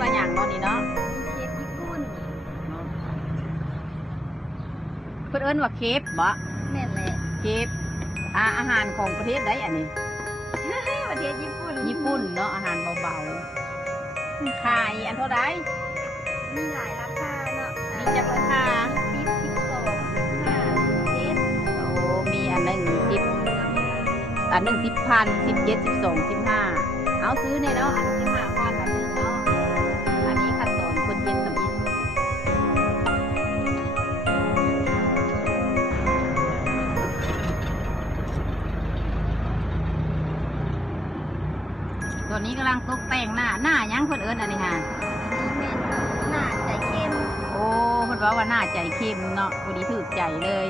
ว่าอย่างเนาะนี่เนาะเค้กญี่ปุ่นเพิ่นเอิ้นว่าเคฟบ่แม่นแหละเคฟอาหารของประเทศใดอันนี้ประเทศญี่ปุ่นเนาะอาหารเบาๆขายอันเท่าใดมีหลายราคาเนาะมีจักราคา10 12 5 7โอ้มีอันหนึ่ง10อันหนึ่ง10,000 17 12 15เอาซื้อเนี่ยเนาะอัน15,000อันหนึ่งเนาะอันนี้ขั้นตอนคนเย็นสมิธตอนนี้กำลังตกแต่งหน้ายังเพิ่นเอิ้นอันนี้ฮะนี่แม่นหน้าใจเข้มโอ้เพิ่นว่าหน้าใจเข้มเนาะพอดีถูกใจเลย